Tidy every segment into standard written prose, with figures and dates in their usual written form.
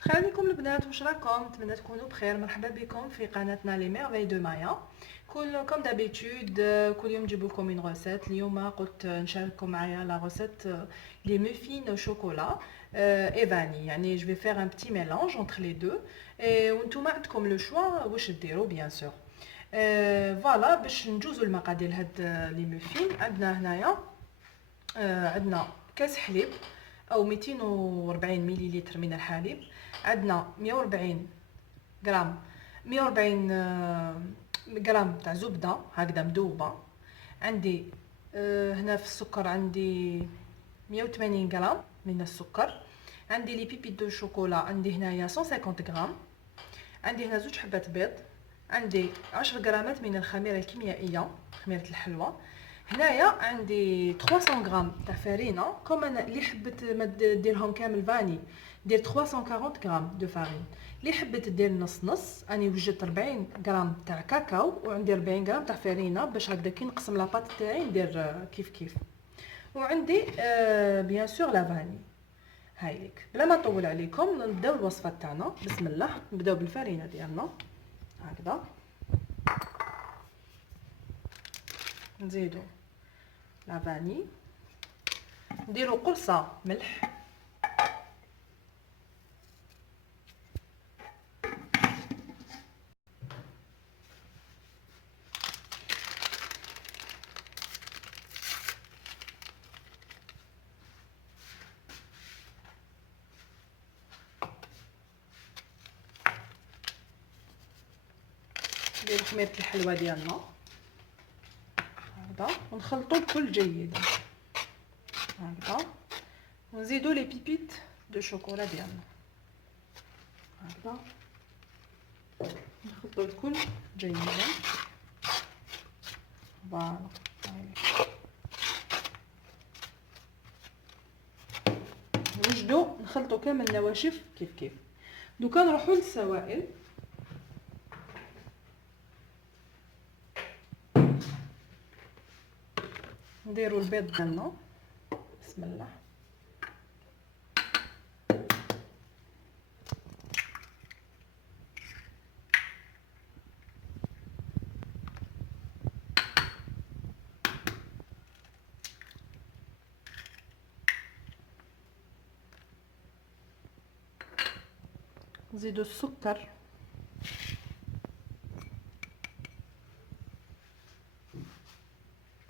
خير عليكم البنات، واش راكم؟ نتمنى تكونوا بخير. مرحبا بكم في قناتنا لي ميرفاي دو مايا. كوم دابيتود كل يوم نجيب لكم من غوسيت. اليوم قلت نشارككم معايا لا غوسيت لي مافين شوكولا اي فاني، يعني جو في فير ان بتي ميلانج انتر لي دو، وانتم عندكم لو شوا واش ديروا بيان سور. فوالا باش نجوزوا المقادير هاد لي مافين. عندنا هنايا عندنا كاس حليب او 240 مليلتر من الحليب. عندنا 140 غرام 140 غرام تاع زبده هكذا مذوبه. عندي هنا في السكر عندي 180 غرام من السكر. عندي لي بيبي دو شوكولا عندي هنايا 150 غرام. عندي هنا زوج حبات بيض. عندي 10 غرامات من الخميره الكيميائيه، خميره الحلوى. هنايا عندي 300 غرام تاع فرينه. كوم انا اللي حبت ما ديرهم كامل فاني دير 340 غرام دو فارين، اللي حبت دير نص نص. اني وجدت 40 غرام تاع كاكاو وعندي 40 غرام تاع فرينه باش هكذا كي نقسم لاباط تاعي ندير كيف كيف. وعندي بيان سور لا فاني. هايليك بلا ما نطول عليكم نبداو الوصفه تاعنا. بسم الله. نبداو بالفرينه ديالنا هكذا، نزيدو لا فاني، نديرو قرصه ملح، نديرو خميره الحلوى ديالنا هكذا ونخلطو الكل جيدا هكذا. ونزيدو لي بيبيت دو شوكولا ديالنا هكذا، نخلطو الكل جيدا. فوالا نوجدو نخلطو كامل النواشف كيف كيف. دوكا نروحو للسوائل. نديرو البيض ديالنا بسم الله. نزيدو السكر،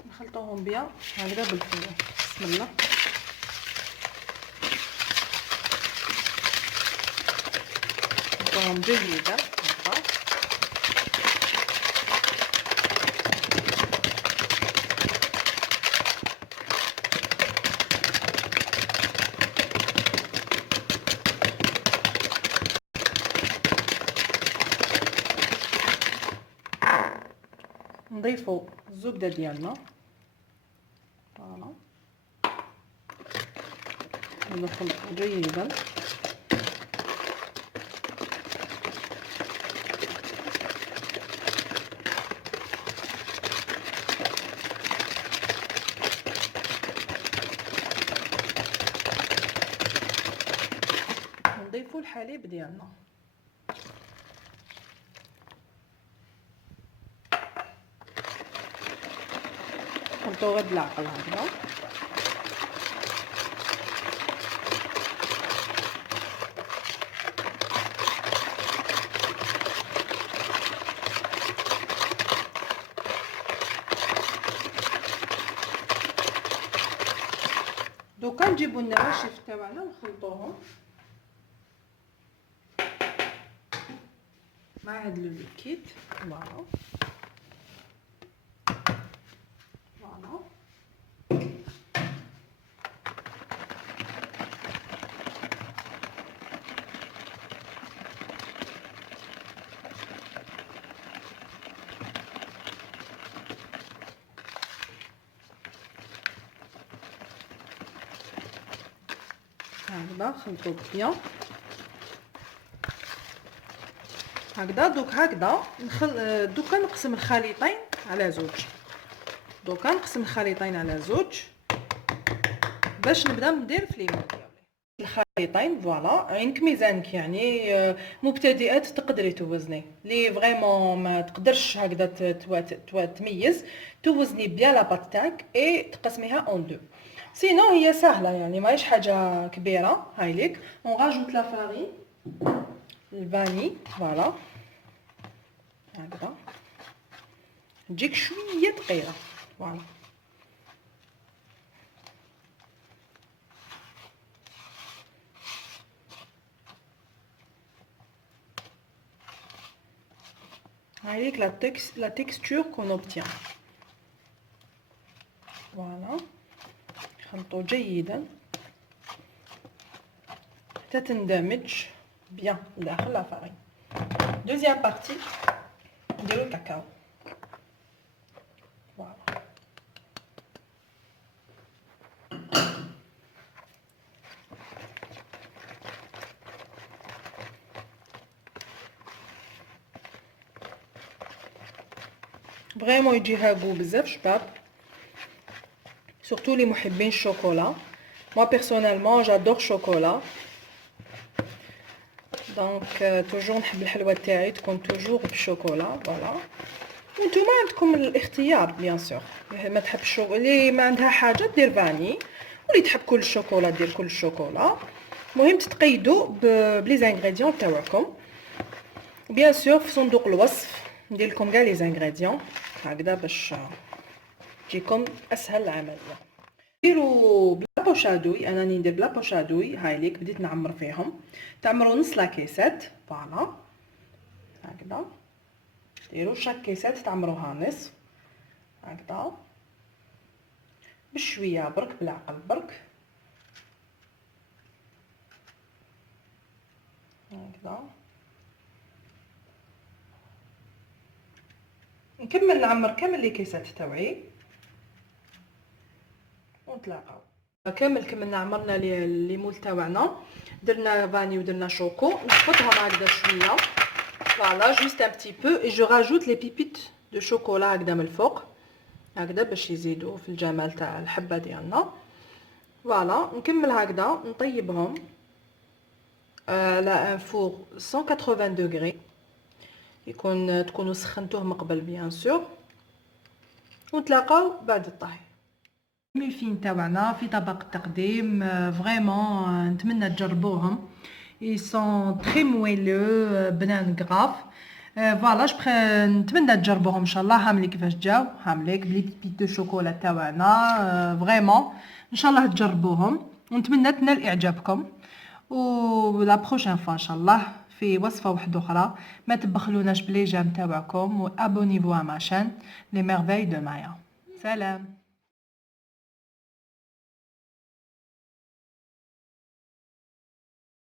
نخلطوهم بيان هكذا بالفلور بسم الله. نخلطوهم جيدا هكذا. نضيفو الزبده ديالنا فوالا، نخلطو جيدا. نضيفو الحليب ديالنا نخلطو غير بالعقل هكذا. دوكا نجيبو النواشف تاعنا نخلطوهم مع هاد لو ليكيد. فوالا فوالا هكذا نخلطو بيان هكذا. دوكا نقسم الخليطين على زوج. دوكا نقسم الخليطين على زوج باش نبدا ندير في ليمون ديالي. الخليطين فوالا. عينك ميزانك يعني مبتدئات تقدري توزني، لي فريمون ما تقدرش هكذا تميز، توزني بيان لا بات تاعك اي تقسميها اون دو. سينو هي سهله يعني ماهيش حاجه كبيره. هاي ليك اون راجوت لا فارين الفاني فوالا هكذا، تجيك شويه ثقيله فوالا. هاي ليك لا تكستور كون اوبتيان فوالا. خلطو جيدا حتى تندمج بيان داخل لا فارين. دوزيام بارتي نديرو الكاكاو فوالا. فريمون يجيها غو بزاف شباب، سورتو لي محبين الشوكولا. moi personnellement j'adore chocolat دونك توجور نحب الحلوى تاعي تكون توجور بالشوكولا فوالا. وانتوما عندكم الاختيار بيان سور، ما تحب اللي ما عندها حاجه دير فاني، واللي تحب كل الشوكولا دير كل الشوكولا. المهم تتقيدوا بلي زانغريديون تاعكم. بيان سور في صندوق الوصف ندير لكم كاع لي زانغريديون هكذا باش تجيكم اسهل العمليه. ديروا بلا بوشادوي، انا ندير بلا بوشادوي. هاي ليك بديت نعمر فيهم، تعمروا نص لا كيسات فوالا هكذا. ديروا شاك كيسات تعمروها نص هكذا بشويه برك بالعقل برك هكذا. نكمل نعمر كامل لي كيسات تاوعي ونتلاقاو. كملنا عمرنا لي مول تاوعنا، درنا فاني ودرنا شوكو. نخبطهم هكذا شويه فوالا جوست ان بتي بو اي جو راجوت لي بيبيت دو شوكولا هكذا من الفوق هكذا باش يزيدوا في الجمال تاع الحبه ديالنا فوالا. نكمل هكذا نطيبهم على ان فور 180 دوغري، يكون تكونوا سخنتوه من قبل بيان سور، ونتلاقاو بعد الطهي. الملفين تاعنا في طبق التقديم فريمون نتمنى تجربوهم. ils sont très moelleux بنان غراف فوالا. نتمنى تجربوهم ان شاء الله. هاملي كيفاش جاو، هامليك بلي بيبيت دو شوكولا تاعنا فريمون ان شاء الله تجربوهم، ونتمنى تنال اعجابكم. و لا بروشين فوا ان شاء الله في وصفه واحده اخرى. ما تبخلوناش بلي جام تاعكم، و ابونيفو ا ما شان لي ميرفاي دو مايا. سلام.